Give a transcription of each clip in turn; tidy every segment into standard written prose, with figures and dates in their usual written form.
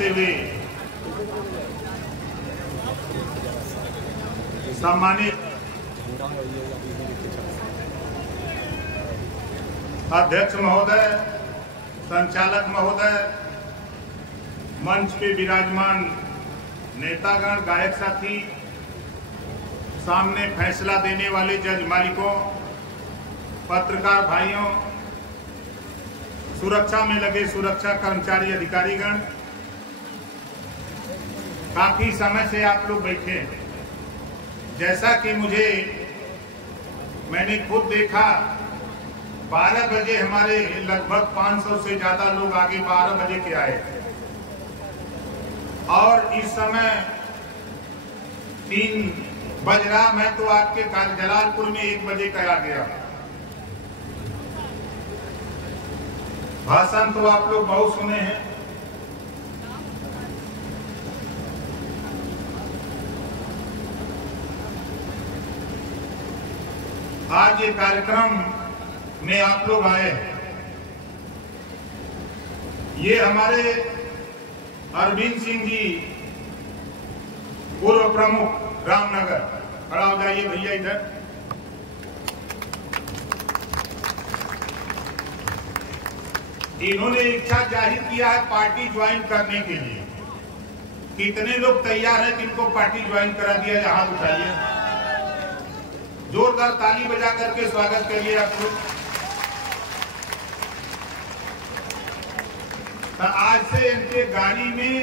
करते हुए सम्मानित अध्यक्ष महोदय, संचालक महोदय, मंच पे विराजमान नेतागण, गायक साथी, सामने फैसला देने वाले जज मालिकों, पत्रकार भाइयों, सुरक्षा में लगे सुरक्षा कर्मचारी अधिकारीगण, काफी समय से आप लोग बैठे हैं। जैसा कि मैंने खुद देखा, 12 बजे हमारे लगभग 500 से ज्यादा लोग आगे 12 बजे के आए और इस समय 3 बज रहा। मैं तो आपके जलालपुर में 1 बजे का आ गया। भाषण तो आप लोग बहुत सुने हैं। आज ये कार्यक्रम में आप लोग आए हैं। ये हमारे अरविंद सिंह जी, पूर्व प्रमुख रामनगर, खड़ा हो जाइए भैया इधर। इन्होंने इच्छा जाहिर किया है पार्टी ज्वाइन करने के लिए। कितने लोग तैयार हैं जिनको पार्टी ज्वाइन करा दिया? हाथ उठाइए, जोरदार ताली बजा करके स्वागत करिए आप लोग। तो आज से इनके गाड़ी में,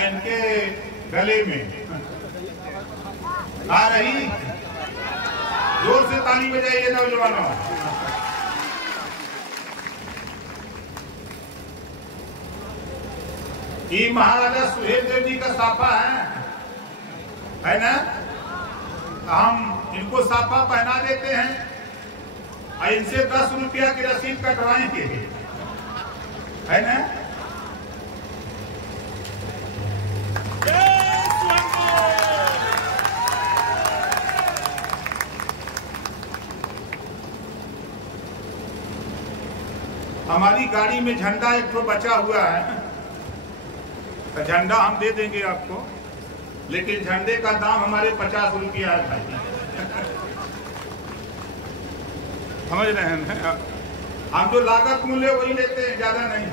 इनके गले में आ रही, जोर से ताली बजाइए नौजवानों। ये महाराजा सुहेलदेव जी का साफा है ना? हम इनको साफा पहना देते हैं और इनसे 10 रुपया की रसीद कटवाएंगे, है ना? हमारी गाड़ी में झंडा एक तो बचा हुआ है, तो झंडा हम दे देंगे आपको, लेकिन झंडे का दाम हमारे 50 रुपया है भाई। समझ रहे हैं? हम जो लागत मूल्य वही लेते हैं, ज्यादा नहीं।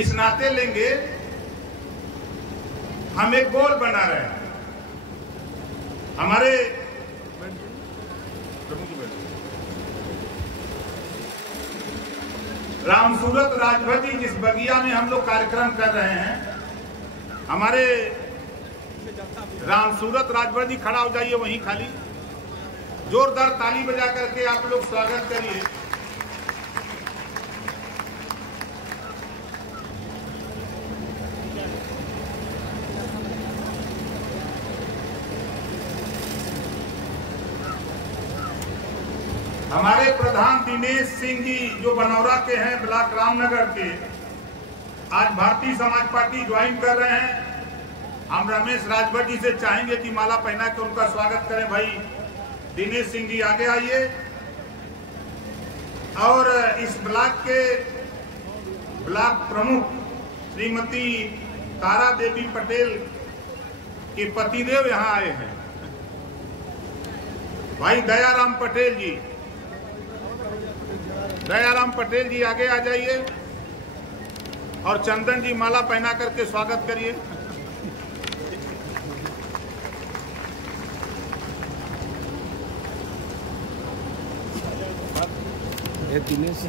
इस नाते लेंगे, हम एक गोल बना रहे हैं। हमारे रामसूरत राजभर जिस बगिया में हम लोग कार्यक्रम कर रहे हैं, हमारे रामसूरत राजभर जी खड़ा हो जाइए वहीं खाली। जोरदार ताली बजा करके आप लोग स्वागत करिए। हमारे प्रधान दिनेश सिंह जी जो बनौरा के हैं, ब्लॉक रामनगर के, आज भारतीय समाज पार्टी ज्वाइन कर रहे हैं। हम रमेश राजभर जी से चाहेंगे कि माला पहना के उनका स्वागत करें। भाई दिनेश सिंह जी आगे आइए। और इस ब्लॉक के ब्लॉक प्रमुख श्रीमती तारा देवी पटेल के पतिदेव यहाँ आए हैं, भाई दयाराम पटेल जी। दयाराम पटेल जी आगे आ जाइए और चंदन जी माला पहना करके स्वागत करिए। दिनेश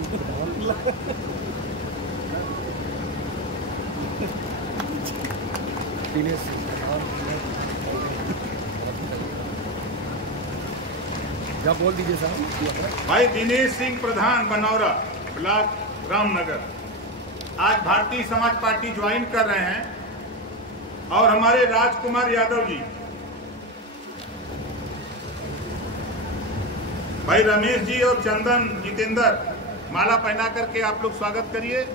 क्या बोल दीजिए साहब। भाई दिनेश सिंह प्रधान बनौरा ब्लॉक रामनगर आज भारतीय समाज पार्टी ज्वाइन कर रहे हैं। और हमारे राजकुमार यादव जी, भाई रमेश जी और चंदन जितेंद्र माला पहना करके आप लोग स्वागत करिए।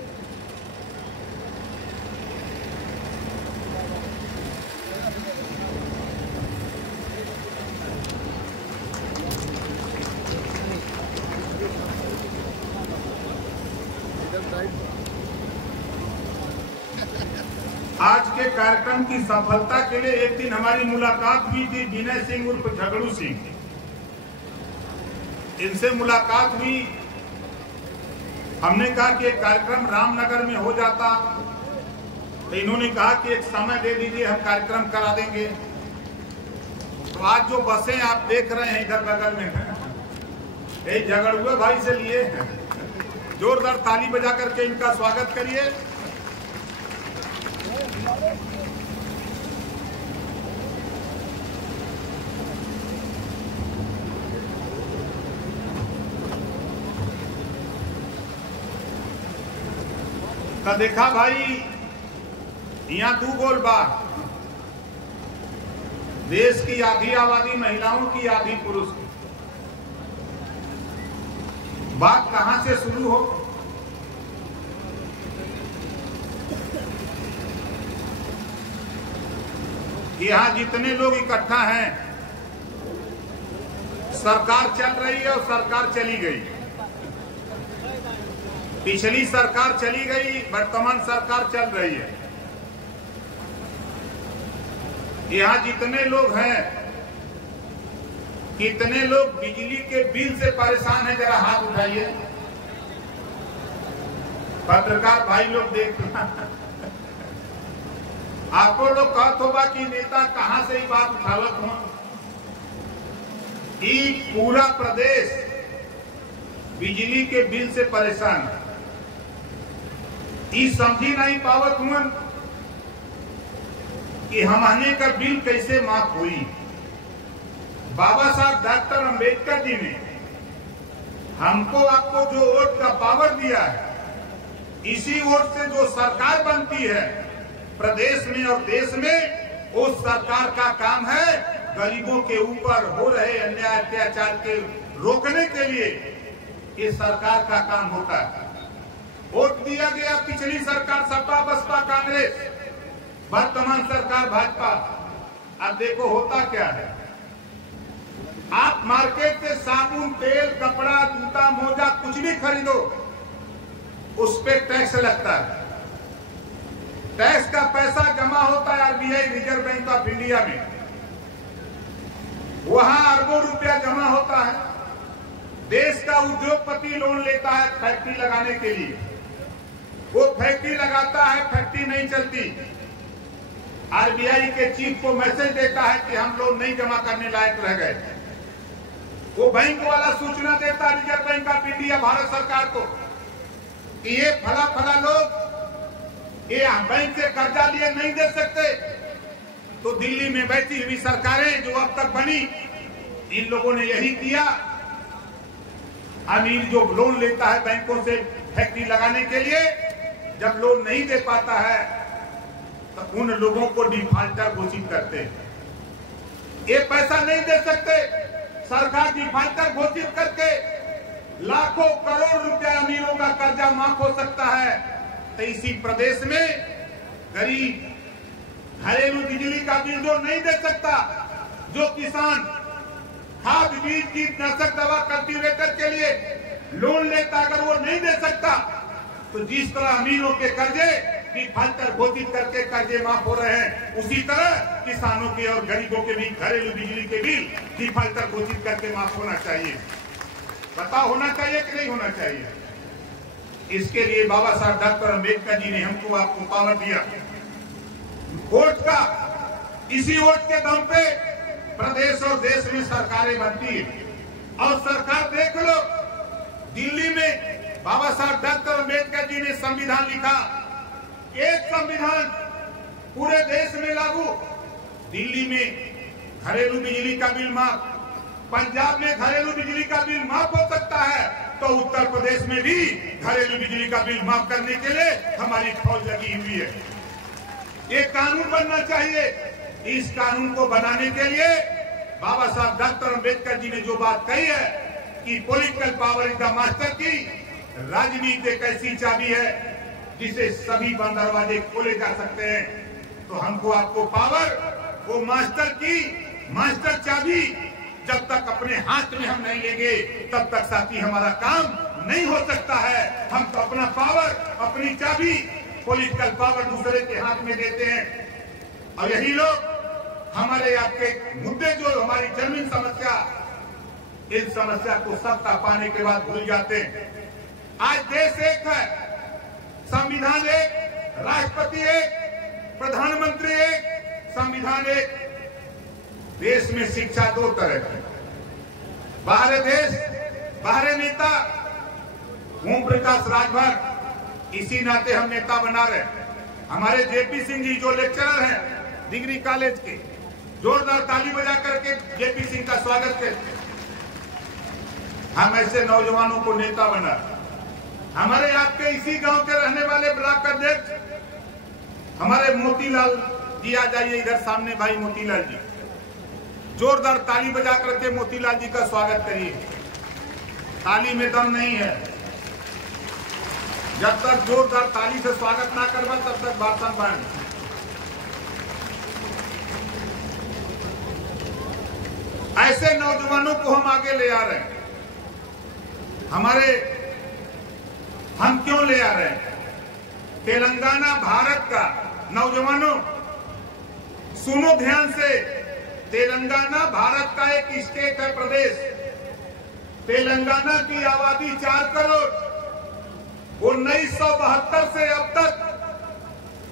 कार्यक्रम की सफलता के लिए एक दिन हमारी मुलाकात हुई थी विनय सिंह उर्फ झगड़ू सिंह। इनसे मुलाकात हुई, हमने कहा कि एक कार्यक्रम रामनगर में हो जाता, तो इन्होंने कहा कि एक समय दे दीजिए, हम कार्यक्रम करा देंगे। तो आज जो बसें आप देख रहे हैं इधर बगल में, ये झगड़ुए भाई से लिए हैं। जोरदार ताली बजा करके इनका स्वागत करिए। तो देखा भाई, यहाँ 2 गोल बात, देश की आधी आबादी महिलाओं की, आधी पुरुष की। बात कहां से शुरू हो? यहाँ जितने लोग इकट्ठा हैं, सरकार चल रही है और सरकार चली गई। पिछली सरकार चली गई, वर्तमान सरकार चल रही है। यहाँ जितने लोग हैं, कितने लोग बिजली के बिल से परेशान हैं, जरा हाथ उठाइए। पत्रकार भाई लोग देख आपको लोग कहत होगा कि नेता कहां से ही बात उठावत हो। पूरा प्रदेश बिजली के बिल से परेशान है। समझी नहीं पावत हुआ कि हमने का बिल कैसे माफ हुई। बाबा साहब डॉक्टर अंबेडकर जी ने हमको आपको जो वोट का पावर दिया है, इसी वोट से जो सरकार बनती है प्रदेश में और देश में, उस सरकार का काम है गरीबों के ऊपर हो रहे अन्याय अत्याचार के रोकने के लिए ये सरकार का काम होता है। वोट दिया गया पिछली सरकार सपा बसपा कांग्रेस, वर्तमान सरकार भाजपा। अब देखो होता क्या है, आप मार्केट से साबुन, तेल, कपड़ा, जूता, मोजा कुछ भी खरीदो, उस पे टैक्स लगता है। टैक्स का पैसा जमा होता है RBI, reserve bank of India में। वहां अरबों रुपया जमा होता है। देश का उद्योगपति लोन लेता है फैक्ट्री लगाने के लिए, वो फैक्ट्री लगाता है, फैक्ट्री नहीं चलती। आरबीआई के चीफ को मैसेज देता है कि हम लोन नहीं जमा करने लायक रह गए। वो बैंक वाला सूचना देता है reserve bank of India Bharat सरकार को कि ये फला फला लोग ये बैंक से कर्जा लिए नहीं दे सकते। तो दिल्ली में बैठी हुई सरकारें जो अब तक बनी, इन लोगों ने यही किया। अमीर जो लोन लेता है बैंकों से फैक्ट्री लगाने के लिए, जब लोन नहीं दे पाता है तो उन लोगों को डिफाल्टर घोषित करते हैं। ये पैसा नहीं दे सकते, सरकार डिफाल्टर घोषित करके लाखों करोड़ रुपया अमीरों का कर्जा माफ हो सकता है। तो इसी प्रदेश में गरीब घरेलू बिजली का बिल जो नहीं दे सकता, जो किसान खाद बीज कीटनाशक दवा कल्टीवेटर के लिए लोन लेता, अगर वो नहीं दे सकता, तो जिस तरह अमीरों के कर्जे डिफाल्टर घोषित करके कर्जे माफ हो रहे हैं, उसी तरह किसानों के और गरीबों के भी घरेलू बिजली के बिल डिफाल्टर घोषित करके माफ होना चाहिए। बताओ होना चाहिए कि नहीं होना चाहिए? इसके लिए बाबा साहब डॉक्टर अंबेडकर जी ने हमको आपको पावर दिया वोट का। इसी वोट के दम पे प्रदेश और देश में सरकारें बनती है। और सरकार देख लो, दिल्ली में बाबा साहब डॉक्टर अंबेडकर जी ने संविधान लिखा, एक संविधान पूरे देश में लागू। दिल्ली में घरेलू बिजली का बिल माफ, पंजाब में घरेलू बिजली का बिल माफ हो सकता है, तो उत्तर प्रदेश में भी घरेलू बिजली का बिल माफ करने के लिए हमारी फौज लगी हुई है। एक कानून बनना चाहिए। इस कानून को बनाने के लिए बाबा साहब डॉक्टर अंबेडकर जी ने जो बात कही है कि political power is the master की, राजनीति एक ऐसी चाबी है जिसे सभी बंद दरवाजे खोले जा सकते हैं। तो हमको आपको पावर, वो मास्टर की मास्टर चाबी जब तक अपने हाथ में हम नहीं लेंगे, तब तक साथी हमारा काम नहीं हो सकता है। हम तो अपना पावर, अपनी चाबी, पॉलिटिकल पावर दूसरे के हाथ में देते हैं। और यही लोग हमारे आपके मुद्दे जो हमारी जमीन समस्या, इस समस्या को सत्ता पाने के बाद भूल जाते हैं। आज देश एक है, संविधान एक, राष्ट्रपति एक, प्रधानमंत्री एक, संविधान एक। देश में शिक्षा दो तरह की, बाहर देश, बाहर नेता। ओम प्रकाश राजभर इसी नाते हम नेता बना रहे। हमारे जेपी सिंह जी जो लेक्चरर हैं डिग्री कॉलेज के, जोरदार ताली बजा करके जेपी सिंह का स्वागत करें। हम ऐसे नौजवानों को नेता बना। हमारे आपके इसी गांव के रहने वाले ब्लॉक अध्यक्ष हमारे मोतीलाल जी, आ जाइए इधर सामने भाई मोतीलाल जी, जोरदार ताली बजा करके मोतीलाल जी का स्वागत करिए। ताली में दम नहीं है, जब तक जोरदार ताली से स्वागत ना करवा तब तक भाषण बंद। ऐसे नौजवानों को हम आगे ले आ रहे हैं। हम क्यों ले आ रहे हैं? तेलंगाना भारत का, नौजवानों सुनो ध्यान से, तेलंगाना भारत का एक स्टेट है, प्रदेश। तेलंगाना की आबादी 4 करोड़। 1972 से अब तक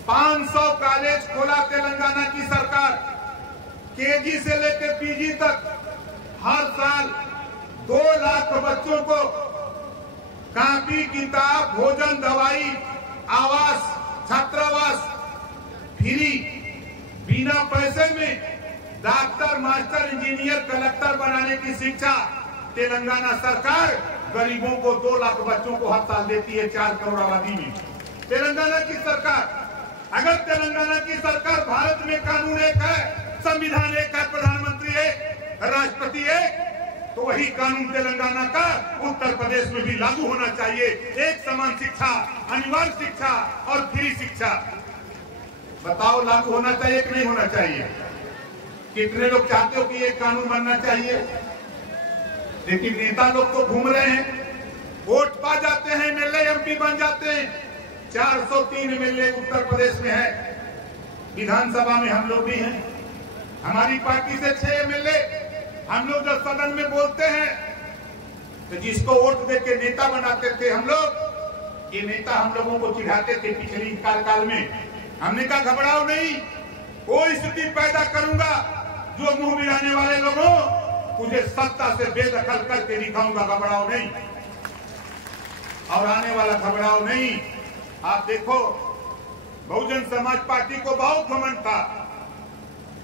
500 कॉलेज खोला तेलंगाना की सरकार। केजी से लेकर पीजी तक हर साल 2 लाख बच्चों को कॉपी, किताब, भोजन, दवाई, आवास, छात्रावास फ्री, बिना पैसे में डॉक्टर, मास्टर, इंजीनियर, कलेक्टर बनाने की शिक्षा तेलंगाना सरकार गरीबों को 2 लाख बच्चों को हर साल देती है 4 करोड़ आबादी में। तेलंगाना की सरकार। अगर तेलंगाना की सरकार, भारत में कानून एक है, संविधान एक है, प्रधानमंत्री एक, राष्ट्रपति एक, तो वही कानून तेलंगाना का उत्तर प्रदेश में भी लागू होना चाहिए। एक समान शिक्षा, अनिवार्य शिक्षा और फ्री शिक्षा। बताओ लागू होना चाहिए कि नहीं होना चाहिए? कितने लोग चाहते हो कि ये कानून बनना चाहिए? लेकिन नेता लोग तो घूम रहे हैं, वोट पा जाते हैं, एमएलए एमपी बन जाते हैं। 403 एमएलए उत्तर प्रदेश में है। विधानसभा में हम लोग भी हैं, हमारी पार्टी से 6 एमएलए। हम लोग जब सदन में बोलते हैं तो जिसको वोट दे के नेता बनाते थे हम लोग, ये नेता हम लोगों को चिढ़ाते थे पिछली काल में। हमने कहा घबराओ नहीं, कोई स्थिति पैदा करूंगा जो मुंह मिलाने वाले लोगों मुझे सत्ता से बेदखल करके दिखाऊंगा, घबराओ नहीं। और आने वाला घबराओ नहीं। आप देखो, बहुजन समाज पार्टी को बहुत घमंड था।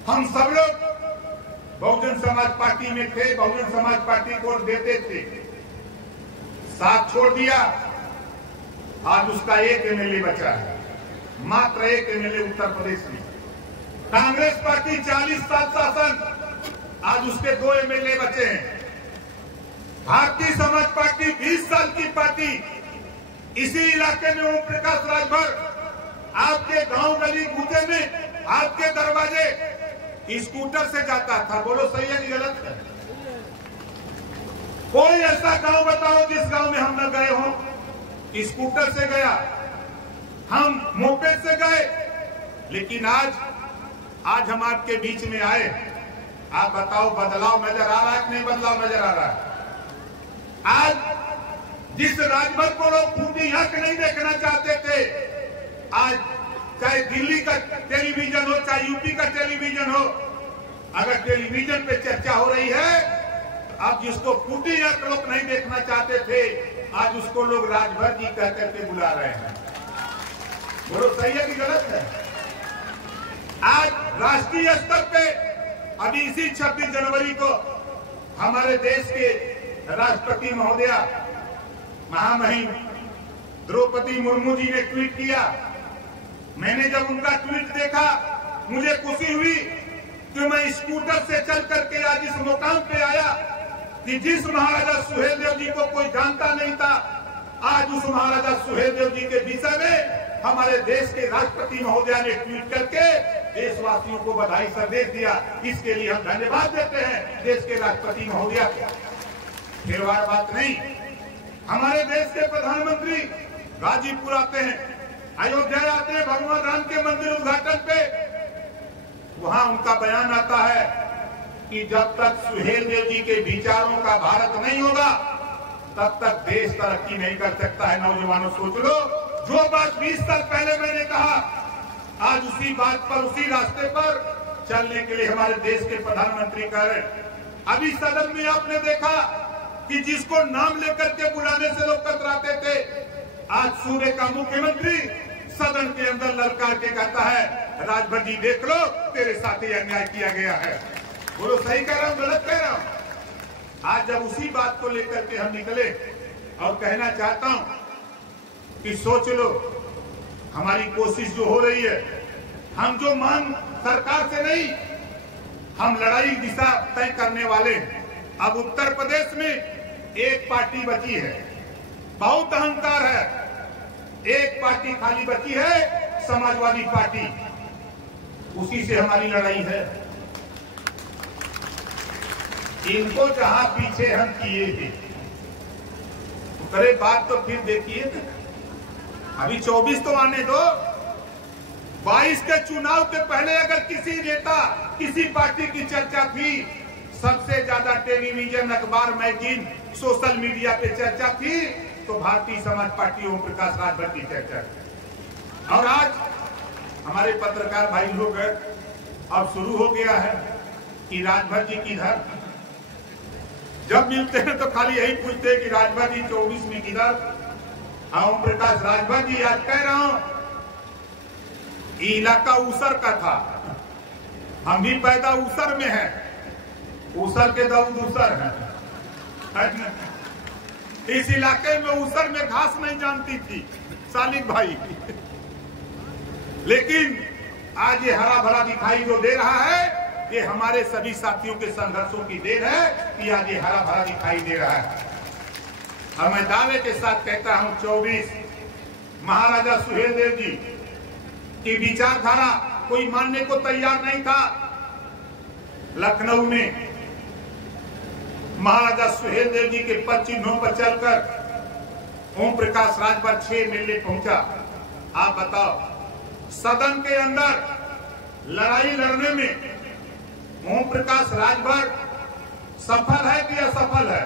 हम सब लोग बहुजन समाज पार्टी में थे, बहुजन समाज पार्टी को देते थे। साथ छोड़ दिया, आज उसका 1 एमएलए बचा है, मात्र 1 एमएलए उत्तर प्रदेश में। कांग्रेस पार्टी 40 साल शासन, आज उसके 2 एमएलए बचे हैं। भारतीय समाज पार्टी 20 साल की पार्टी, इसी इलाके में ओम प्रकाश राजभर आपके गांव गली कूचे में आपके दरवाजे स्कूटर से जाता था। बोलो सही है कि गलत है? कोई ऐसा गांव बताओ जिस गांव में हम न गए हो? स्कूटर से गया, हम मोपेड से गए। लेकिन आज हम आपके बीच में आए, आप बताओ बदलाव नजर आ रहा है कि नहीं बदलाव नजर आ रहा है? आज जिस राजभर को लोग खूबी आंख नहीं देखना चाहते थे, आज चाहे दिल्ली का टेलीविजन हो, चाहे यूपी का टेलीविजन हो, अगर टेलीविजन पे चर्चा हो रही है, अब जिसको फूटी आंख लोग नहीं देखना चाहते थे, आज उसको लोग राजभर जी कह करके बुला रहे हैं। बोलो सही है कि गलत है? आज राष्ट्रीय स्तर पे अभी इसी 26 जनवरी को हमारे देश के राष्ट्रपति महोदया महामहिम द्रौपदी मुर्मू जी ने ट्वीट किया। मैंने जब उनका ट्वीट देखा, मुझे खुशी हुई कि मैं स्कूटर से चल करके आज इस मुकाम पे आया कि जिस महाराजा सुहेलदेव जी को कोई जानता नहीं था, आज उस महाराजा सुहेलदेव जी के विषय में हमारे देश के राष्ट्रपति महोदया ने ट्वीट करके देशवासियों को बधाई संदेश दिया। इसके लिए हम धन्यवाद देते हैं देश के राष्ट्रपति महोदया को। फिर बात नहीं, हमारे देश के प्रधानमंत्री गाजीपुर आते हैं, अयोध्या आते हैं, भगवान राम के मंदिर उद्घाटन पे वहां उनका बयान आता है कि जब तक सुहेलदेव जी के विचारों का भारत नहीं होगा तब तक देश तरक्की नहीं कर सकता है। नौजवानों सोच लो, जो बात 20 साल पहले मैंने कहा, आज उसी बात पर, उसी रास्ते पर चलने के लिए हमारे देश के प्रधानमंत्री कह रहे हैं। अभी सदन में आपने देखा कि जिसको नाम लेकर के बुलाने से लोग कतराते थे, आज सूबे का मुख्यमंत्री सदन के अंदर ललकार के कहता है, राजभर जी देख लो, तेरे साथ ही अन्याय किया गया है। बोलो सही कह रहा हूं, गलत कह रहा हूं? आज जब उसी बात को लेकर के हम निकले और कहना चाहता हूं कि सोच लो, हमारी कोशिश जो हो रही है, हम जो मांग सरकार से नहीं, हम लड़ाई दिशा तय करने वाले हैं। अब उत्तर प्रदेश में एक पार्टी बची है, बहुत अहंकार है, एक पार्टी खाली बची है, समाजवादी पार्टी, उसी से हमारी लड़ाई है। इनको जहां पीछे हम किए थे, अरे बात तो फिर देखिए, अभी 24 तो आने दो, 22 के चुनाव के पहले अगर किसी नेता, किसी पार्टी की चर्चा थी, सबसे ज्यादा टेलीविजन, अखबार, मैगजीन, सोशल मीडिया पे चर्चा थी, तो भारतीय समाज पार्टी ओम प्रकाश राजभर की चर्चा थी। और आज हमारे पत्रकार भाई लोग अब शुरू हो गया है कि राजभर जी किधर, जब मिलते हैं तो खाली यही पूछते हैं कि राजभर जी 24 में किधर। ओम प्रकाश राजभर जी, आज कह रहा हूं, इलाका ऊसर का था, हम भी पैदा ऊसर में हैं, ऊसर के दाऊद ऊसर है। इस इलाके में ऊसर में घास नहीं जानती थी सालिक भाई, लेकिन आज ये हरा भरा दिखाई जो दे रहा है, ये हमारे सभी साथियों के संघर्षों की देन है कि आज ये हरा भरा दिखाई दे रहा है। और मैं दावे के साथ कहता हूं, 24 महाराजा सुहेलदेव जी की विचारधारा कोई मानने को तैयार नहीं था। लखनऊ में महाराजा सुहेलदेव जी के पद चिन्हों पर चलकर ओम प्रकाश राजभर 6 मिलने पहुंचा। आप बताओ, सदन के अंदर लड़ाई लड़ने में ओम प्रकाश राजभर सफल है कि असफल है?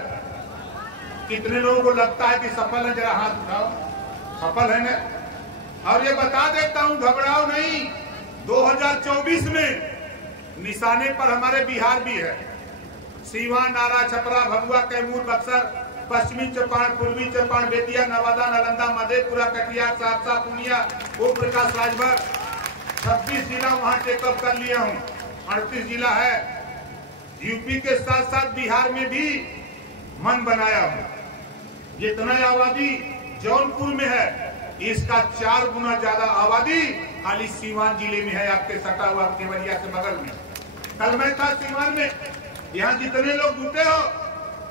कितने लोगों को लगता है कि सफल है? जरा हाथ उठाओ। सफल है ना? और ये बता देता हूं, घबराओ नहीं, 2024 में निशाने पर हमारे बिहार भी है। सीवान, नारा, छपरा, भभुआ, कैमूर, बक्सर, पश्चिमी चंपारण, पूर्वी चंपारण, बेतिया, नवादा, नालंदा, मधेपुरा, कटिहार, सहरसा, पूर्णिया, ओम प्रकाश राजभर 26 जिला वहां टेकअप कर लिया हूं। 38 जिला है। यूपी के साथ साथ बिहार में भी मन बनाया हूं। जितना आबादी जौनपुर में है, इसका 4 गुना ज्यादा आबादी खाली सीवान जिले में है, आपके सटा हुआ केवड़िया से बगल में। कल मैं था सीवान में, यहाँ जितने लोग जुटे हो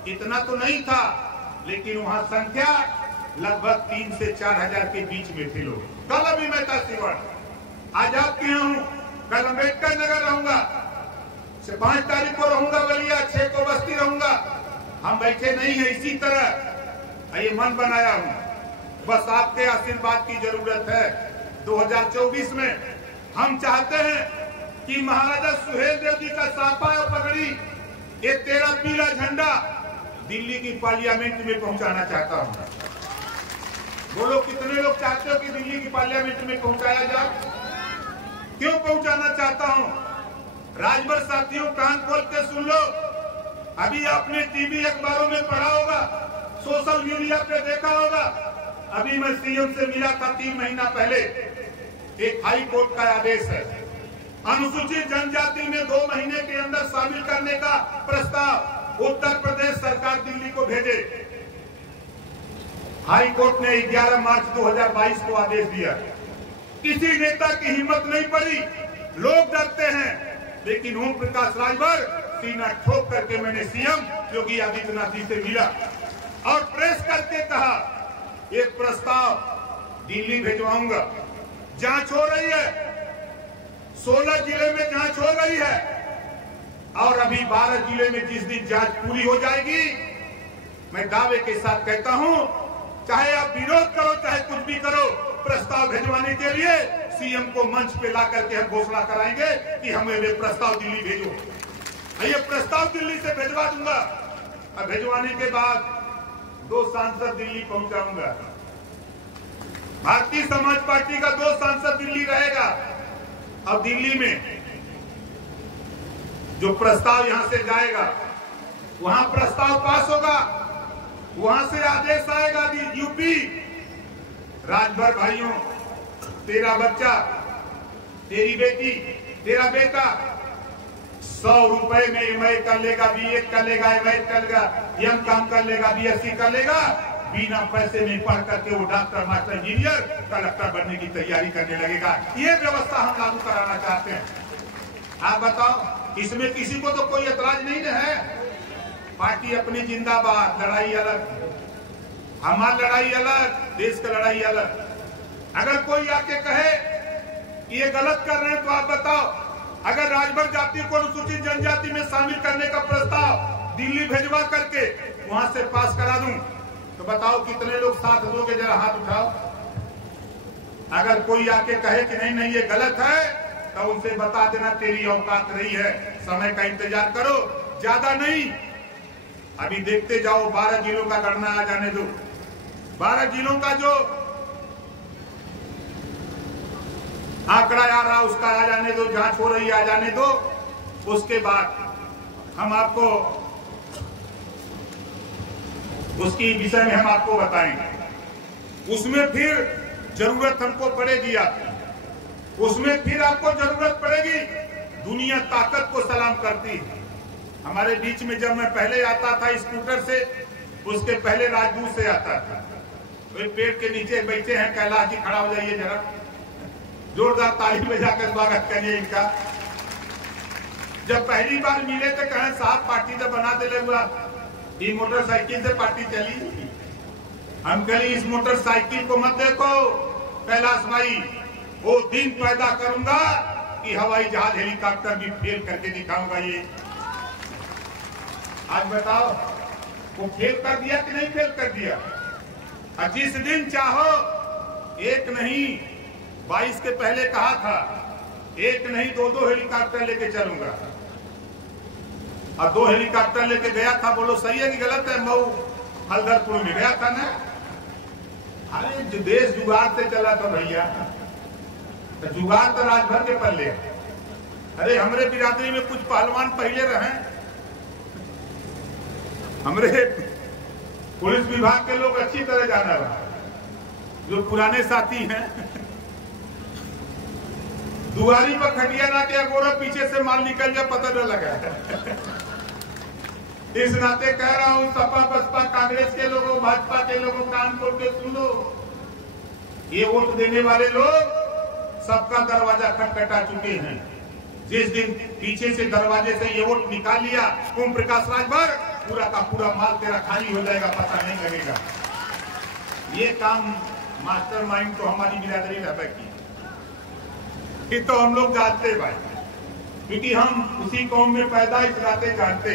इतना तो नहीं था, लेकिन वहाँ संख्या लगभग 3 से 4 हजार के बीच में थे लोग। कल अभी मैं था सीवान, आज आपके यहाँ हूँ, कल अम्बेडकर नगर रहूंगा, 5 तारीख को रहूंगा बलिया, 6 को बस्ती रहूंगा। हम बैठे नहीं है, इसी तरह ये मन बनाया हूँ। बस आपके आशीर्वाद की जरूरत है। 2024 में हम चाहते हैं कि महाराजा सुहेलदेव जी का साफा और पगड़ी, ये 13 पीला झंडा दिल्ली की पार्लियामेंट में पहुंचाना चाहता हूं। बोलो, कितने लोग चाहते हो कि दिल्ली की पार्लियामेंट में पहुंचाया जाए? क्यों पहुंचाना चाहता हूं? राजभर साथियों, कान खोल के सुन लो। अभी आपने टीवी अखबारों में पढ़ा होगा, सोशल मीडिया पे देखा होगा। अभी मैं सीएम से मिला था 3 महीना पहले। एक हाई कोर्ट का आदेश है, अनुसूचित जनजाति में 2 महीने के अंदर शामिल करने का प्रस्ताव उत्तर प्रदेश सरकार दिल्ली को भेजे। हाई कोर्ट ने 11 मार्च 2022 को आदेश दिया। किसी नेता की हिम्मत नहीं पड़ी, लोग डरते हैं, लेकिन ओम प्रकाश राजभर सीना ठोक करके मैंने सीएम योगी आदित्यनाथ जी से मिला और प्रेस करके कहा, एक प्रस्ताव दिल्ली भिजवाऊंगा। जांच हो रही है, 16 जिले में जांच हो रही है, और अभी 12 जिले में जिस दिन जांच पूरी हो जाएगी, मैं दावे के साथ कहता हूं, चाहे आप विरोध करो, चाहे कुछ भी करो, प्रस्ताव भिजवाने के लिए सीएम को मंच पे ला करके हम घोषणा कराएंगे कि हमें ये प्रस्ताव दिल्ली भेजो। ये प्रस्ताव दिल्ली से भेजवा दूंगा और भेजवाने के बाद 2 सांसद दिल्ली पहुंचाऊंगा। भारतीय समाज पार्टी का 2 सांसद दिल्ली रहेगा और दिल्ली में जो प्रस्ताव यहां से जाएगा वहां प्रस्ताव पास होगा, वहां से आदेश आएगा यूपी राजभर भाइयों, तेरा बच्चा, तेरी बेटी, तेरा बेटा 100 रुपए में एमए कर लेगा, बीए कर लेगा, एमए कर लेगा, एम काम कर लेगा, बीएससी कर लेगा, बिना पैसे में पढ़ करके वो डॉक्टर, मास्टर, इंजीनियर, कलेक्टर बनने की तैयारी करने लगेगा। ये व्यवस्था हम लागू कराना चाहते हैं। आप बताओ, इसमें किसी को तो कोई एतराज नहीं है। पार्टी अपनी जिंदाबाद, लड़ाई अलग, हमारी लड़ाई अलग, देश का लड़ाई अलग। अगर कोई आके कहे कि ये गलत कर रहे हैं तो आप बताओ, अगर राजभर जाति को अनुसूचित जनजाति में शामिल करने का प्रस्ताव दिल्ली भेजवा करके वहां से पास करा दूं तो बताओ कितने लोग साथ दोगे? जरा हाथ उठाओ। अगर कोई आके कहे कि नहीं नहीं ये गलत है तो उनसे बता देना तेरी औकात नहीं है, समय का इंतजार करो, ज्यादा नहीं। अभी देखते जाओ, 12 जिलों का गणना आ जाने दो, 12 जिलों का जो आंकड़ा आ रहा उसका आ जाने दो, जांच हो रही है आ जाने दो, उसके बाद हम आपको उसकी विषय में हम आपको बताएंगे। उसमें फिर जरूरत हमको पड़ेगी आपकी, उसमें फिर आपको जरूरत पड़ेगी। दुनिया ताकत को सलाम करती है। हमारे बीच में जब मैं पहले आता था स्कूटर से, उसके पहले राजदूत से आता था। वे पेड़ के नीचे बैठे हैं, कैलाश जी खड़ा हो जाइए जरा, जोरदार ताली बजाकर स्वागत करिए इनका। जब पहली बार मिले तो कहें साहब पार्टी तो बना दे हुआ, ये मोटरसाइकिल से पार्टी चली। हम कहे इस मोटरसाइकिल को मत देखो कैलाश भाई, वो दिन पैदा करूंगा कि हवाई जहाज हेलीकॉप्टर भी फेल करके दिखाऊंगा। ये आज बताओ वो फेल कर दिया कि नहीं फेल कर दिया? और जिस दिन चाहो, एक नहीं 22 के पहले कहा था, एक नहीं 2-2 हेलीकॉप्टर लेके चलूंगा, और 2 हेलीकॉप्टर लेके गया था। बोलो सही है कि गलत है? मऊ हल्दरपुर में गया था ना। अरे जो देश जुगाड़ से चला था भैया, तो जुगाड़ तो राजभर के पल्ले। अरे हमरे बिरादरी में कुछ पहलवान पहले रहे, हमरे पुलिस विभाग के लोग अच्छी तरह जाना रहा, जो पुराने साथी हैं। दुआरी पर खटिया ना के अगोरा पीछे से माल निकल जाए पता न लगा। इस नाते कह रहा हूं, सपा बसपा कांग्रेस के लोगों, भाजपा के लोगों, कान खोल के सुन लो। ये वोट देने वाले लोग सबका दरवाजा खटखटा चुके हैं। जिस दिन पीछे से दरवाजे से ये वोट निकाल लिया ओम प्रकाश राजभर, पूरा का पूरा माल तेरा खाली हो जाएगा, पता नहीं लगेगा। ये काम मास्टरमाइंड तो हमारी बिरादरी रहता की, ये तो हम लोग जानते भाई, क्योंकि हम उसी कौम में पैदा, इस नाते जानते।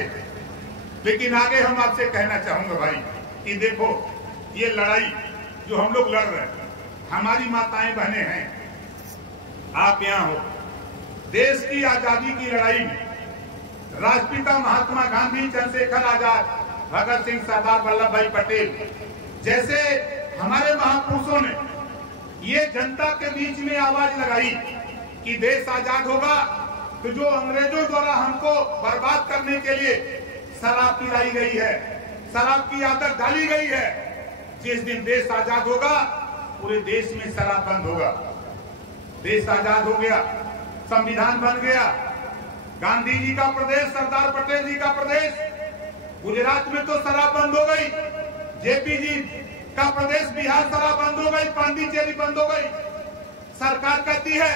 लेकिन आगे हम आपसे कहना चाहूंगा भाई कि देखो ये लड़ाई जो हम लोग लड़ रहे हैं, हमारी माताएं बहनें हैं, आप यहाँ हो। देश की आजादी की लड़ाई में राष्ट्रपिता महात्मा गांधी, चंद्रशेखर आजाद, भगत सिंह, सरदार वल्लभ भाई पटेल जैसे हमारे महापुरुषों ने ये जनता के बीच में आवाज लगाई कि देश आजाद होगा तो जो अंग्रेजों द्वारा हमको बर्बाद करने के लिए शराब पिलाई गई है, शराब की आदत डाली गई है, जिस दिन देश आजाद होगा पूरे देश में शराब बंद होगा। देश आजाद हो गया, संविधान बन गया, गांधी जी का प्रदेश, सरदार पटेल जी का प्रदेश, गुजरात में तो शराब बंद हो गई, जेपी जी का प्रदेश बिहार शराब बंद हो गई, पांडिचेरी बंद हो गई। सरकार कहती है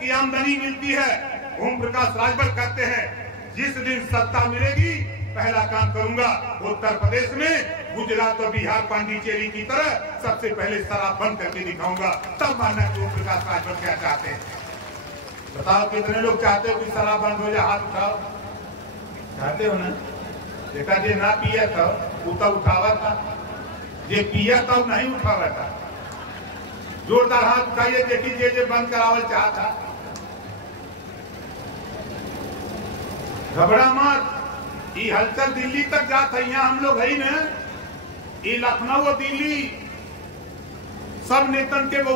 कि आमदनी मिलती है, ओम प्रकाश राजभर कहते हैं जिस दिन सत्ता मिलेगी पहला काम करूंगा उत्तर प्रदेश में गुजरात और बिहार पांडिचेरी की तरह सबसे पहले शराब बंद करके दिखाऊंगा, तब मानना कि ओम प्रकाश राजभर क्या चाहते हैं। बताओ कितने लोग चाहते हो कि शराब बंद हो जाए? हाथ उठाओ। चाहते हो ना? देखा जे ना पिया था वो तो उठावा था, जे पिया था नहीं उठावा था। जोरदार हाथ उठाइए, देखिए जे बंद करावल चाहता। घबरा मत, ये हलचल दिल्ली तक जात है। यहाँ हम लोग है न, ये लखनऊ और दिल्ली सब नेतन के वो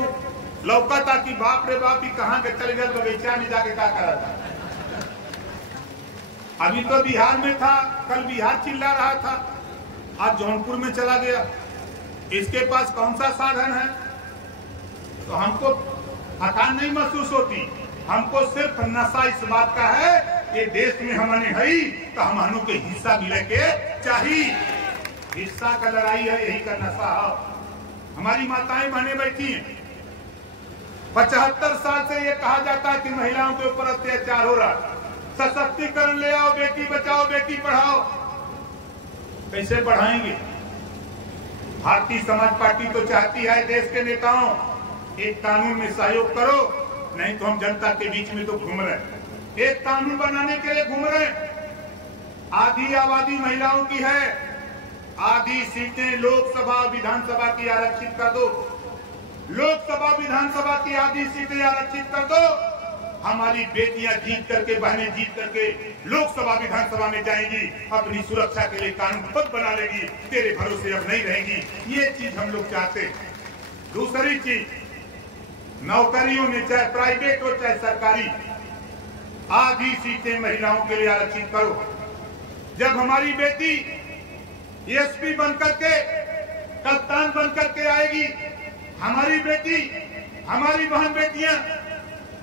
लौका था कि बाप रे बाप ही कहाँ के चले गए, बगीचा में जाके क्या करा था। अभी तो बिहार में था, कल बिहार चिल्ला रहा था, आज जौनपुर में चला गया। इसके पास कौन सा साधन है? तो हमको थकान नहीं महसूस होती, हमको सिर्फ नशा इस बात का है कि देश में हमने है तो हम के हिस्सा मिले के चाहिए। हिस्सा का लड़ाई है, यही का नशा है। हमारी माताएं बहनें बैठी हैं, 75 साल से ये कहा जाता है कि महिलाओं के ऊपर अत्याचार हो रहा। सशक्तिकरण ले आओ, बेटी बचाओ बेटी पढ़ाओ। कैसे बढ़ाएंगे? भारतीय समाज पार्टी तो चाहती है देश के नेताओं एक कानून में सहयोग करो, नहीं तो हम जनता के बीच में तो घूम रहे। एक कानून बनाने के लिए घूम रहे। आधी आबादी महिलाओं की है, आधी सीटें लोकसभा विधानसभा की आरक्षित कर दो। लोकसभा विधानसभा की आधी सीटें आरक्षित कर दो। हमारी बेटियां जीत करके, बहनें जीत करके लोकसभा विधानसभा में जाएंगी, अपनी सुरक्षा के लिए कानून खुद बना लेगी, तेरे भरोसे अब नहीं रहेगी। ये चीज हम लोग चाहते हैं। दूसरी चीज, नौकरियों में चाहे प्राइवेट हो चाहे सरकारी, आधी सीटें महिलाओं के लिए आरक्षित करो। जब हमारी बेटी एसपी बनकर के, कप्तान बनकर के आएगी, हमारी बेटी, हमारी बहन बेटियां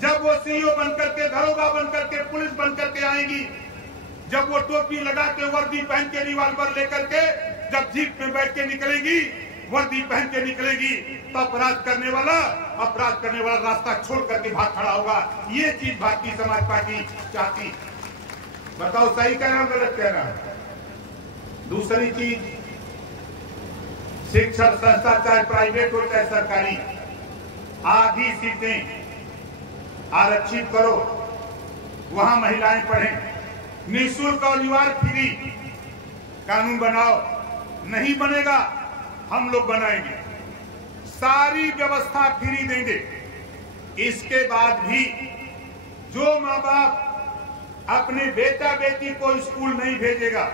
जब वो सीईओ बनकर के, दरोगा बनकर के, पुलिस बनकर के आएंगी, जब वो टोपी लगा के, वर्दी पहन के, रिवाल्वर लेकर के जब जीप में बैठ के निकलेगी, वर्दी पहन के निकलेगी, तो अपराध करने वाला रास्ता छोड़ करके भाग खड़ा होगा। ये चीज भारतीय समाज पार्टी चाहती। बताओ सही कह रहा हूं, गलत कह रहा हूं? दूसरी चीज, शिक्षण संस्था चाहे प्राइवेट हो चाहे सरकारी, आधी सीटें आरक्षित करो, वहां महिलाएं पढ़ें। निःशुल्क और अनिवार्य फ्री कानून बनाओ। नहीं बनेगा, हम लोग बनाएंगे, सारी व्यवस्था फ्री देंगे। इसके बाद भी जो माँ बाप अपने बेटा बेटी को स्कूल नहीं भेजेगा,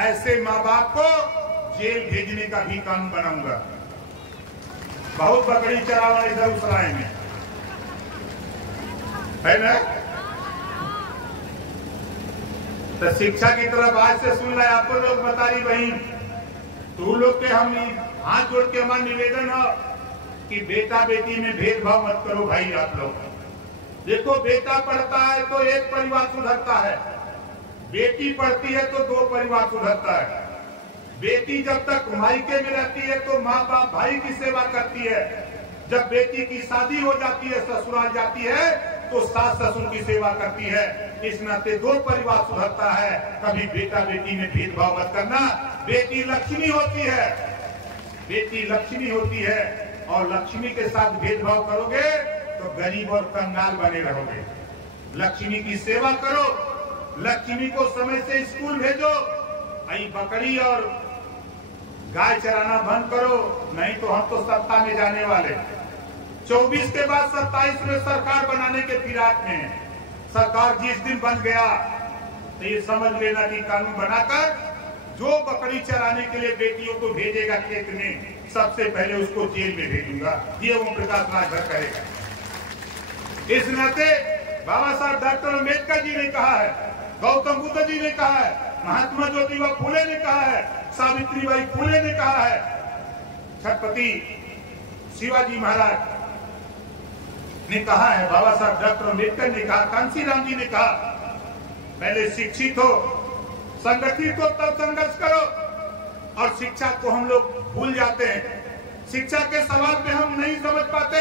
ऐसे माँ बाप को जेल भेजने का भी कानून बनाऊंगा। बहुत बकरी चरावा इधर उसराय में है ना। तो शिक्षा की तरफ आज से सुन रहे आप लोग, बता रही बहन, तू लोग के हम हाथ जोड़ के हमारा निवेदन है कि बेटा बेटी में भेदभाव मत करो भाई। आप लोग देखो, बेटा पढ़ता है तो एक परिवार सुधरता है, बेटी पढ़ती है तो दो परिवार सुधरता है। बेटी जब तक मायके में रहती है तो माँ बाप भाई की सेवा करती है। जब बेटी की शादी हो जाती है, ससुराल जाती है, तो सास ससुर की सेवा करती है। इस नाते दो परिवार सुधरता है। कभी बेटा बेटी में भेदभाव मत करना। बेटी लक्ष्मी होती है, बेटी लक्ष्मी होती है, और लक्ष्मी के साथ भेदभाव करोगे तो गरीब और कंगाल बने रहोगे। लक्ष्मी की सेवा करो, लक्ष्मी को समय से स्कूल भेजो। आई बकरी और गाय चराना बंद करो, नहीं तो हम तो सत्ता में जाने वाले। 24 के बाद 27 में सरकार बनाने के फिराक में, सरकार जिस दिन बन गया तो ये समझ लेना कि कानून बनाकर जो बकरी चराने के लिए बेटियों को भेजेगा खेत में, सबसे पहले उसको जेल में भेजूंगा। ये ओम प्रकाश राजभर करेगा। इस नाते बाबा साहब डॉक्टर अम्बेडकर जी ने कहा है, गौतम बुद्ध जी ने कहा है, महात्मा ज्योतिबा फुले ने कहा है, सावित्रीबाई फुले ने कहा है, छत्रपति शिवाजी महाराज ने कहा है, बाबा साहब डॉक्टर अम्बेडकर ने कहा, कांशीराम जी ने कहा, पहले शिक्षित हो, संगठित हो, तब संघर्ष करो। और शिक्षा को हम लोग भूल जाते हैं। शिक्षा के सवाल पे हम नहीं समझ पाते।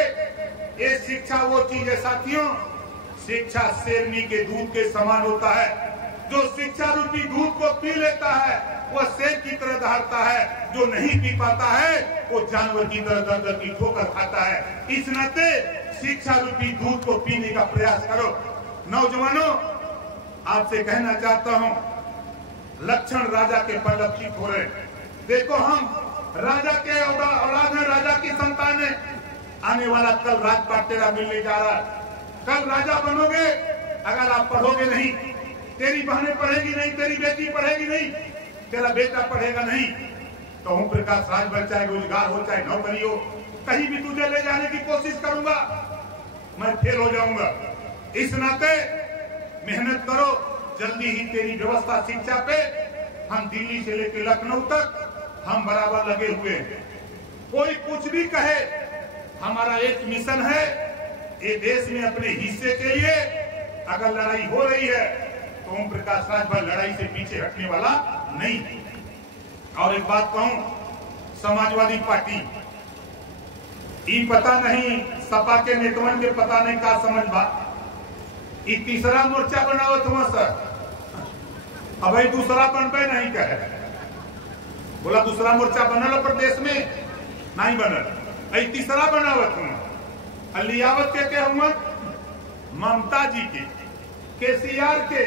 ये शिक्षा वो चीज है साथियों, शिक्षा शेरनी के दूध के समान होता है। जो शिक्षा रूपी दूध को पी लेता है वो शेर की तरह दहाड़ता है, जो नहीं पी पाता है वो जानवर की तरह दर दर की ठोकर खाता है। इस नाते शिक्षा रूपी दूध को पीने का प्रयास करो। नौजवानों, आपसे कहना चाहता हूं, लक्षण राजा के परिलक्षित हो रहे। देखो, हम राजा के औलाद हैं, राजा की संतान है। आने वाला कल राजपाट तेरा मिलने जा रहा है। कल राजा बनोगे अगर आप पढ़ोगे नहीं, तेरी बहनें पढ़ेगी नहीं, तेरी बेटी पढ़ेगी नहीं, तेरा बेटा पढ़ेगा नहीं, तो ओम प्रकाश राजभर चाहे रोजगार हो चाहे नौकरी हो, कहीं भी तुझे ले जाने की कोशिश करूंगा, मैं फेल हो जाऊंगा। इस नाते मेहनत करो, जल्दी ही तेरी व्यवस्था शिक्षा पे हम दिल्ली से लेकर लखनऊ तक हम बराबर लगे हुए हैं। कोई कुछ भी कहे, हमारा एक मिशन है, ये देश में अपने हिस्से के लिए अगर लड़ाई हो रही है तो ओम प्रकाश राजभर लड़ाई से पीछे हटने वाला नहीं। और एक बात कहूं, समाजवादी पार्टी ई पता नहीं सपा के नेताओं के पता नहीं का समझ बा, ई तीसरा मोर्चा बनावत हुआ सर, अब दूसरा बनबे नहीं कहे, बोला दूसरा मोर्चा बनल प्रदेश में नहीं बनल, तीसरा बनावत हुआ। लियावत के हुआ ममता जी के, केसीआर के,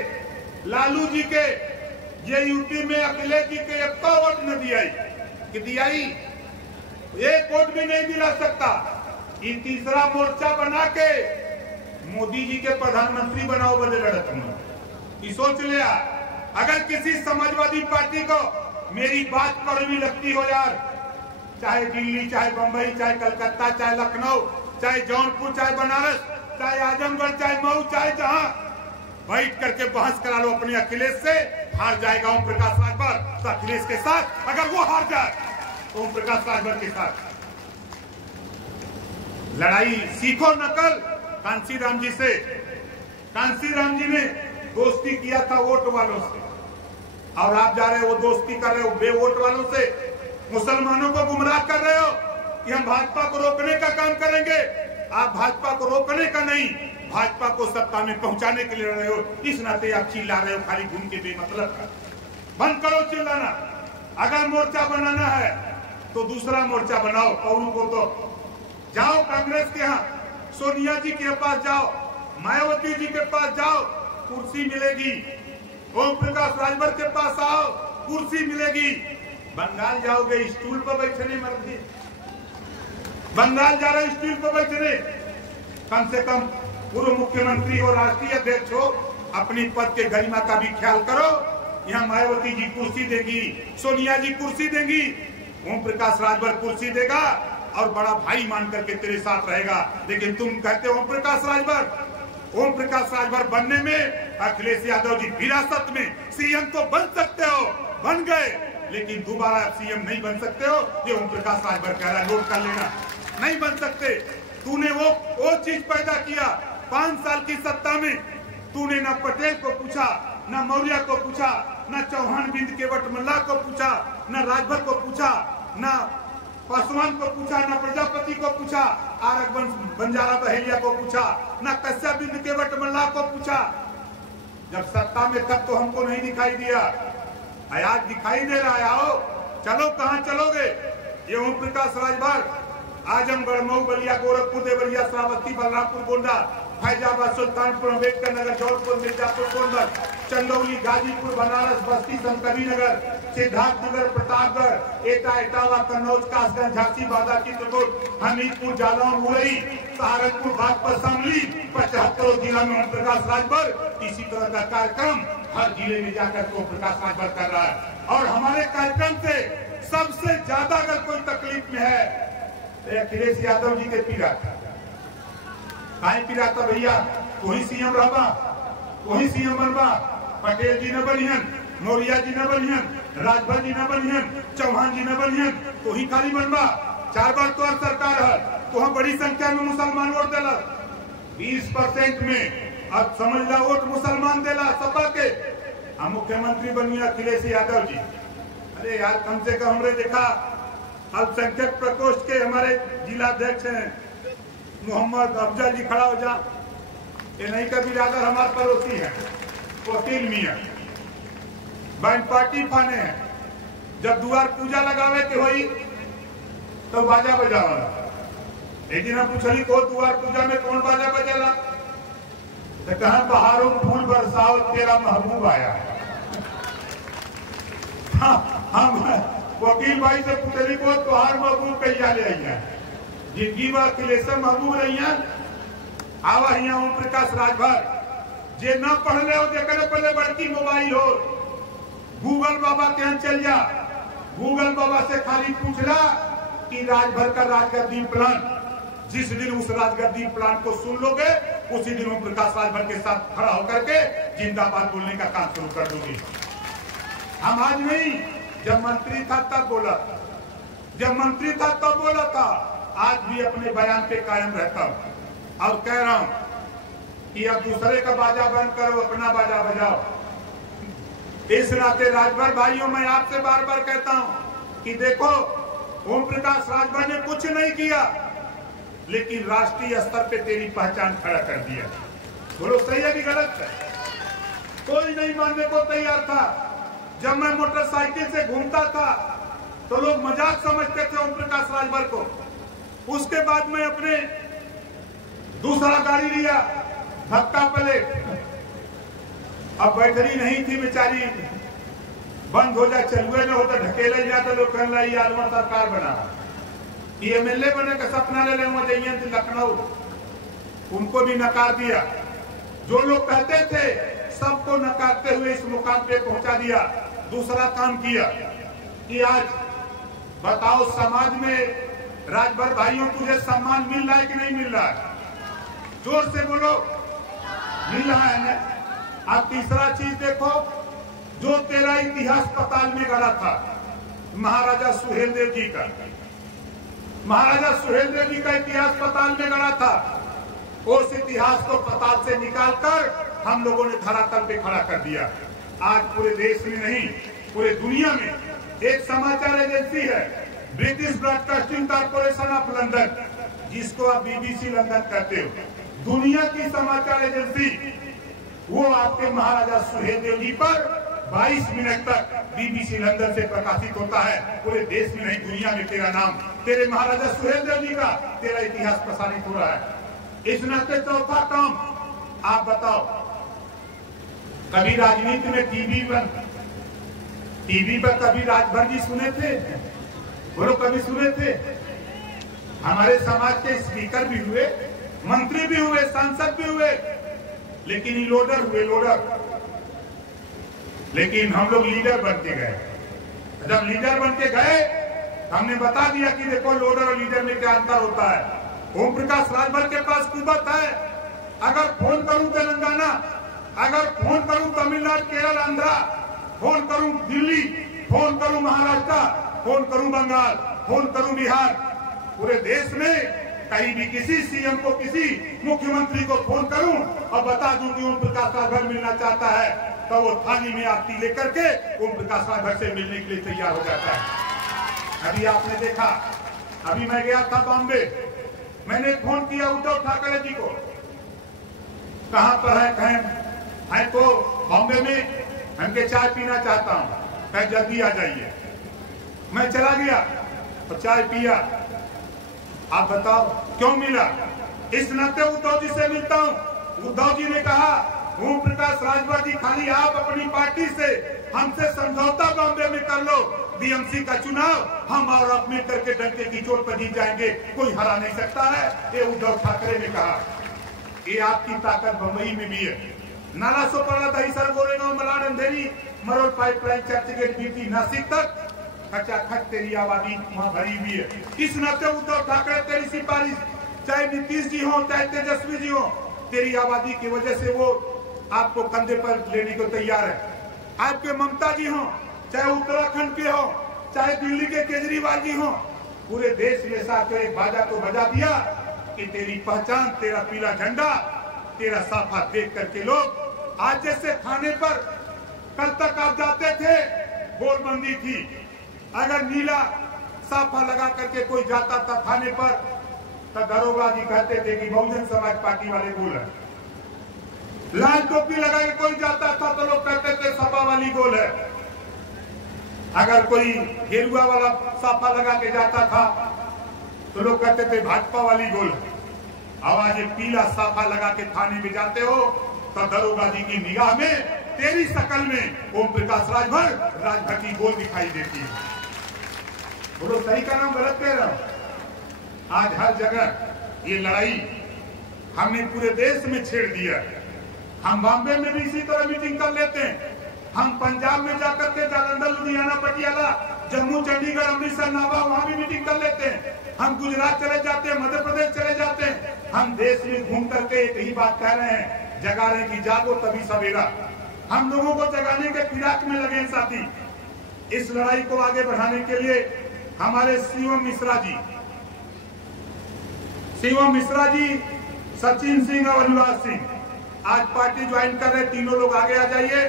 लालू जी के, ये यूपी में अखिलेश जी के एक वोट न दियाई कि दियाई, एक वोट भी नहीं दिला सकता। ये तीसरा मोर्चा बना के मोदी जी के प्रधानमंत्री बनाओ बदे लड़त हूं। सोच लिया, अगर किसी समाजवादी पार्टी को मेरी बात कड़वी लगती हो यार, चाहे दिल्ली, चाहे बंबई, चाहे कलकत्ता, चाहे लखनऊ, चाहे जौनपुर, चाहे बनारस, चाहे आजमगढ़, चाहे मऊ, चाहे जहां, बैठ करके बहस करा लो अपने अखिलेश से। हार जाएगा ओम प्रकाश राजभर तो अखिलेश के साथ, अगर वो हार जाए तो ओम प्रकाश राजभर के साथ लड़ाई सीखो। नकल कांसी राम जी से, कांसी राम जी ने दोस्ती किया था वोट वालों से, और आप जा रहे हो वो दोस्ती कर रहे हो बे वोट वालों से, मुसलमानों को गुमराह कर रहे हो कि हम भाजपा को रोकने का काम करेंगे। आप भाजपा को रोकने का नहीं, भाजपा को सत्ता में पहुंचाने के लिए लड़ रहे हो। इस नाते आप चिल्ला रहे हो खाली घूम के बेमतलब का। बंद करो चिल्लाना। अगर मोर्चा बनाना है तो दूसरा मोर्चा बनाओ। और को तो जाओ कांग्रेस के यहाँ, सोनिया जी के पास जाओ, मायावती जी के पास जाओ, कुर्सी मिलेगी। ओम प्रकाश राजभर के पास आओ, कुर्सी मिलेगी। बंगाल जाओगे स्टूल पर बैठने मर्जी, बंगाल जा रहे स्टूल पर बैठने। कम से कम पूर्व मुख्यमंत्री हो, राष्ट्रीय अध्यक्ष हो, अपनी पद के गरिमा का भी ख्याल करो। यहाँ मायावती जी कुर्सी देगी, सोनिया जी कुर्सी देंगी, ओम प्रकाश राजभर कुर्सी देगा और बड़ा भाई मान करके तेरे साथ रहेगा। लेकिन तुम कहते हो ओम प्रकाश राजभर बनने में अखिलेश यादव जी विरासत में सीएम तो बन सकते हो, बन गए, लेकिन दोबारा सीएम नहीं बन सकते हो। ये ओम प्रकाश राजभर कह रहा है, नोट कर लेना, नहीं बन सकते। तूने वो चीज पैदा किया 5 साल की सत्ता में। तूने ना पटेल को पूछा, ना मौर्य को पूछा, ना चौहान बिंद केवट मल्ला को पूछा, ना राजभर को पूछा, ना पासवान को पूछा, ना प्रजापति को पूछा, आरक बंजारा बहेलिया को पूछा, ना कश्यप बिंद केवट मल्ला को पूछा। जब सत्ता में तब तो हमको नहीं दिखाई दिया, आज दिखाई दे रहा है। आओ चलो, कहाँ चलोगे? ये ओम प्रकाश राजभर आजमगढ़, मऊ, बलिया, गोरखपुर, देवरिया, श्रावस्ती, बलरामपुर, गोंडा, फैजाबाद, सुल्तानपुर, अम्बेडकर नगर, जौनपुर, मिर्जापुर, गोंडल, चंदौली, गाजीपुर, बनारस, बस्ती, संतकबीर नगर, सिद्धार्थ नगर, प्रतापगढ़, एटा, इटावा, कन्नौज, कासगंज, झांसी, बांदा, चित्रकूट, हमीरपुर, जालौन, मुरई, सहारनपुर, बागपत, शामली, 75 जिला में ओम प्रकाश राजभर इसी तरह का कार्यक्रम हर जिले में जाकर ओम प्रकाश राजभर कर रहा है। और हमारे कार्यक्रम से सबसे ज्यादा अगर कोई तकलीफ में है अखिलेश यादव जी के पीड़ा था। पीड़ा था भैया, कोई सीएम रहबा, कोई सीएम बनबा, पटेल जी न बनियन, मौर्य जी न बनियन, राजभर जी न बनियन, चौहान जी न बनियन, तो ही खाली बनबा। 4 बार तो सरकार है, तो हम बड़ी संख्या में मुसलमान वोट देला, 20% में। अब समझ ला वोट मुसलमान देला सपा के, हम मुख्यमंत्री बनिए अखिलेश यादव जी। अरे यार, कम से कम हमने देखा अल्पसंख्यक प्रकोष्ठ के हमारे जिलाध्यक्ष हैं मोहम्मद अफजल जी, खड़ा हो जा। ये नहीं का बिरादर हमारे पड़ोसी है, वकील मियाँ, बैंड पार्टी फाने हैं। जब द्वार पूजा लगावे के हुई तो बाजा बजावा। एक दिन हम पूछली को द्वार पूजा में कौन बाजा बजेला, तो कहा बहारों फूल बरसाओ तेरा महबूब आया। हम वकील भाई से पूछली को तुहार महबूब कहिया ले आई है, जिंदगी में अखिलेश महबूब रही आवा हिया ओम प्रकाश राजभर जे न पढ़ले हो जेकरे पहले बड़की मोबाइल हो गूगल बाबा के यहाँ चल जा, गूगल बाबा से खाली पूछला कि राजभर का राजगद्दी प्लान, जिस दिन उस राजगद्दी प्लान को सुन लोगे उसी दिन ओम प्रकाश राजभर के साथ खड़ा होकर के जिंदाबाद बोलने का काम शुरू कर दोगे। हम आज नहीं, जब मंत्री था तब बोला, जब मंत्री था तब बोला था, आज भी अपने बयान पे कायम रहता हूं और कह रहा हूं कि अब दूसरे का बाजा बंद करो, अपना बाजा बजाओ। इस नाते राजभर भाइयों मैं आपसे बार बार कहता हूं कि देखो ओम प्रकाश राजभर ने कुछ नहीं किया लेकिन राष्ट्रीय स्तर पे तेरी पहचान खड़ा कर दिया। बोलो सही है कि गलत है? कोई नहीं मानने को तैयार था। जब मैं मोटरसाइकिल से घूमता था तो लोग मजाक समझते थे ओम प्रकाश राजभर को। उसके बाद मैं अपने दूसरा गाड़ी लिया, धक्का प्लेट, अब बैटरी नहीं थी बेचारी, बंद हो जाए चलुए न होता ढकेले जाता, लोग कहना ये आलमा सरकार बना, ये एमएलए बने का सपना ले ले लखनऊ, उनको भी नकार दिया। जो लोग कहते थे सबको नकारते हुए इस मुकाम पे पहुंचा दिया। दूसरा काम किया कि आज बताओ समाज में राजभर भाइयों तुझे सम्मान मिल रहा है कि नहीं मिल रहा है? जोर से बोलो, मिल रहा है ना? अब तीसरा चीज देखो, जो तेरा इतिहास पताल में गड़ा था महाराजा सुहेलदेव जी का, महाराजा सुहेलदेव जी का इतिहास पताल में गड़ा था, उस इतिहास को पताल से निकालकर हम लोगों ने धरातल पे खड़ा कर दिया। आज पूरे देश में नहीं पूरे दुनिया में एक समाचार एजेंसी है British broadcasting corporation of London, जिसको आप बीबीसी लंदन कहते हो, दुनिया की समाचार एजेंसी, वो आपके महाराजा सुहेलदेव जी पर 22 मिनट तक बीबीसी लंदन से प्रकाशित होता है। पूरे देश में नहीं दुनिया में तेरा नाम, तेरे महाराजा सुहेलदेव जी का तेरा इतिहास प्रसारित हो रहा है। इस नाते चौथा काम आप बताओ, कभी राजनीति में टीवी पर कभी राजभर जी सुने थे? बोलो कभी सुने थे? हमारे समाज के स्पीकर भी हुए, मंत्री भी हुए, सांसद भी हुए, लेकिन ये लोडर हुए, लोडर। लेकिन हम लोग लीडर बन के गए। जब लीडर बन के गए हमने बता दिया कि देखो लोडर और लीडर में क्या अंतर होता है। ओम प्रकाश राजभर के पास कुवत है, अगर फोन करूं तेलंगाना, अगर फोन करूं तमिलनाडु, केरल, आंध्रा, फोन करूं दिल्ली, फोन करूं महाराष्ट्र, फोन करूं बंगाल, फोन करूं बिहार, पूरे देश में कहीं भी किसी सीएम को, किसी मुख्यमंत्री को फोन करूं और बता दूं कि ओम प्रकाश राजभर मिलना चाहता है, तो वो थाली में आरती लेकर के ओम प्रकाश राजभर से मिलने के लिए तैयार हो जाता है। अभी आपने देखा, अभी मैं गया था बॉम्बे, मैंने फोन किया उद्धव ठाकरे जी को, कहां पर है तो बॉम्बे में, हमके चाय पीना चाहता हूं, कहीं जल्दी आ जाइए। मैं चला गया और चाय पिया। आप बताओ क्यों मिला? इस नाते उद्धव जी से मिलता हूं। उद्धव जी ने कहा ओम प्रकाश राजभर जी खाली आप अपनी पार्टी से हमसे समझौता बॉम्बे में कर लो, बीएमसी का चुनाव हम और आप मिल करके डंके की चोट पर जीत जाएंगे, कोई हरा नहीं सकता है, ये उद्धव ठाकरे ने कहा। ये आपकी ताकत बम्बई में भी है। नाला सोपारा दहीसर गोरेगांव मलाड अंधेरी मरोड़ पाइपलाइन चर्चगेट बीती नासिक तक खचाखच तेरी आबादी वहां भरी हुई है। इस नाते उद्धव ठाकरे तेरी सिफारिश, चाहे नीतीश जी हो चाहे तेजस्वी जी हो, तेरी आबादी की वजह से वो आपको कंधे पर लेने को तैयार है। आपके ममता जी हो, चाहे उत्तराखंड के हो, चाहे दिल्ली के केजरीवाल जी हो, पूरे देश में साथ एक बाजा को बजा दिया कि तेरी पहचान, तेरा पीला झंडा, तेरा साफा देख करके लोग आज जैसे थाने पर कल तक आप जाते थे गोलबंदी थी, अगर नीला साफा लगा करके कोई जाता था थाने पर तो दरोगा जी कहते थे कि बहुजन समाज पार्टी वाले गोल है। लाल टोपी लगा के कोई जाता था तो लोग कहते थे सपा वाली गोल है। अगर कोई गेरुआ वाला साफा लगा के जाता था तो लोग कहते थे भाजपा वाली गोल है। अब आज पीला साफा लगा के थाने में जाते हो तो दरोगा जी की निगाह में, तेरी शकल में ओम प्रकाश राजभर की गोल दिखाई देती है। बोलो सही का नाम गलत कह रहा हूं? आज हर जगह ये लड़ाई हमने पूरे देश में छेड़ दिया। हम बॉम्बे में भी इसी तरह मीटिंग कर लेते हैं, हम पंजाब में जाकर के जालंधर, लुधियाना, पटियाला, जम्मू, चंडीगढ़, अमृतसर, नाभा वहां भी मीटिंग कर लेते हैं। हम गुजरात चले जाते हैं, मध्य प्रदेश चले जाते हैं। हम देश में घूम करके एक ही बात कह रहे हैं, जगा रहे की जागो तभी सवेरा। हम लोगों को जगाने के फिराक में लगे साथी। इस लड़ाई को आगे बढ़ाने के लिए हमारे शिवम मिश्रा जी, सचिन सिंह और अनुराग सिंह आज पार्टी ज्वाइन कर रहे। तीनों लोग आगे आ जाइए।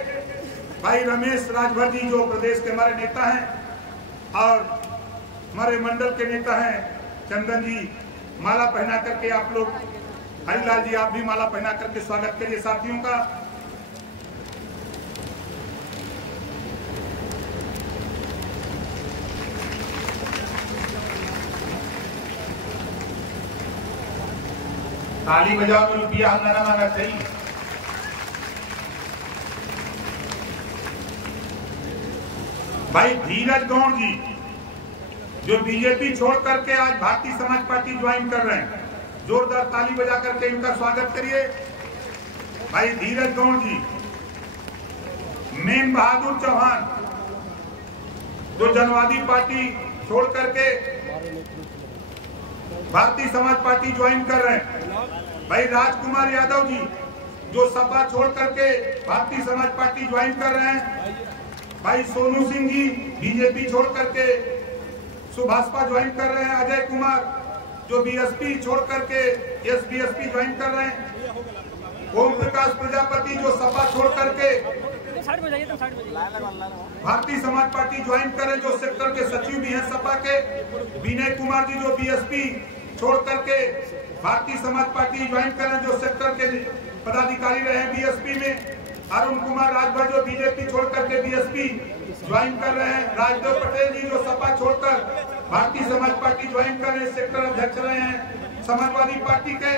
भाई रमेश राजभर जी जो प्रदेश के हमारे नेता हैं और हमारे मंडल के नेता हैं, चंदन जी माला पहना करके आप लोग, हरिलाल जी आप भी माला पहना करके स्वागत करिए साथियों का। ताली बजाओ में रुपया हम ना मांगा चाहिए। भाई धीरज गौड़ जी जो बीजेपी छोड़ करके आज भारतीय समाज पार्टी ज्वाइन कर रहे हैं, जोरदार ताली बजा करके इनका स्वागत करिए। भाई धीरज गौड़ जी, मेन बहादुर चौहान जो जनवादी पार्टी छोड़ करके भारतीय समाज पार्टी ज्वाइन कर रहे हैं। भाई राजकुमार यादव जी जो सपा छोड़ करके भारतीय समाज पार्टी ज्वाइन कर रहे हैं। भाई सोनू सिंह जी बीजेपी छोड़ करके सुभाषपा ज्वाइन कर रहे हैं। अजय कुमार जो बीएसपी छोड़ करके एसबीएसपी ज्वाइन कर रहे हैं। ओम प्रकाश प्रजापति जो सपा छोड़ करके भारतीय समाज पार्टी ज्वाइन कर रहे हैं, जो सेक्टर के सचिव भी हैं सपा के। विनय कुमार जी जो बीएसपी छोड़ करके भारतीय समाज पार्टी ज्वाइन कर रहे हैं, जो सेक्टर के पदाधिकारी रहे हैं बीएसपी में। अरुण कुमार राजभर जो बीजेपी छोड़ करके बीएसपी ज्वाइन कर रहे हैं। राजदेव पटेल जी जो सपा छोड़कर भारतीय समाज पार्टी ज्वाइन कर रहे हैं, सेक्टर अध्यक्ष रहे हैं समाजवादी पार्टी के।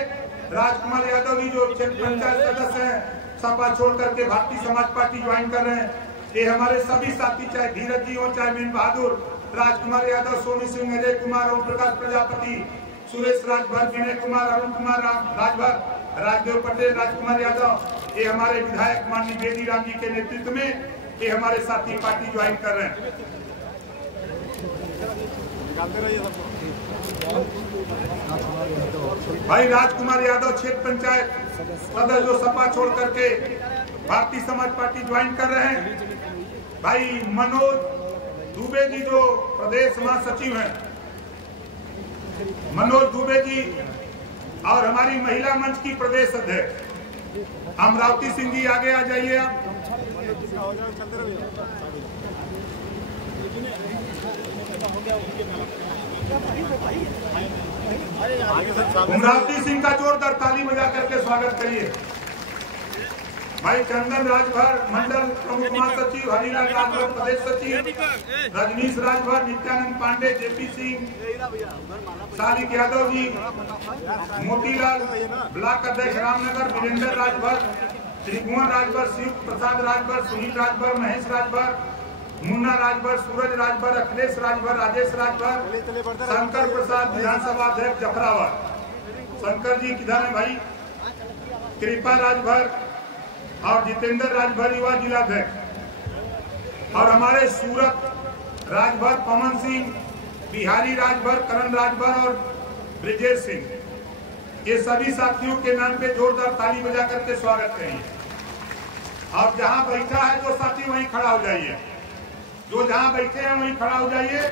राजकुमार यादव जी जो पंचायत सदस्य हैं, सपा छोड़ करके भारतीय समाज पार्टी ज्वाइन कर रहे हैं। ये हमारे सभी साथी, चाहे धीरज जी हो, चाहे मेन बहादुर, राजकुमार यादव, सोनू सिंह, अजय कुमार, ओम प्रकाश प्रजापति, सुरेश राजभर, विनय कुमार, अरुण कुमार राजभर, राजदेव पटेल, राजकुमार यादव, ये हमारे विधायक माननीय बेदी राम जी के नेतृत्व में ये हमारे साथी पार्टी ज्वाइन कर रहे हैं। भाई राजकुमार यादव क्षेत्र पंचायत सदस्य जो सपा छोड़ करके भारतीय समाज पार्टी ज्वाइन कर रहे हैं। भाई मनोज दुबे जी जो प्रदेश महासचिव हैं, मनोज दुबे जी, और हमारी महिला मंच की प्रदेश अध्यक्ष अमरावती सिंह जी आगे आ जाइए आप। अमरावती सिंह का जोरदार ताली बजा करके स्वागत करिए। भाई चंदन राजभर मंडल प्रमुख महासचिव, हरिलाल राजभर प्रदेश सचिव, रजनीश राजभर, नित्यानंद पांडे, जेपी सिंह, सालिक यादव जी, मोतीलाल ब्लॉक अध्यक्ष रामनगर, वीरेंद्र राजभर, त्रिभुवन राजभर, शिव प्रसाद राजभर, सुनील राजभर, महेश राजभर, मुन्ना राजभर, सूरज राजभर, अखिलेश राजभर, राजेश राजभर, शंकर प्रसाद विधानसभा अध्यक्ष जफराबाद, शंकर जी किधर है भाई, कृपा राजभर और जितेंद्र राजभर युवा जिलाध्यक्ष, और हमारे सूरत राजभर पवन सिंह, बिहारी राजभर, करण राजभर और ब्रिजेश सिंह, ये सभी साथियों के नाम पे जोरदार ताली बजा करके स्वागत करिए। और जहां बैठा है जो साथी वहीं खड़ा हो जाइए, जो जहां बैठे हैं वहीं खड़ा हो जाइए।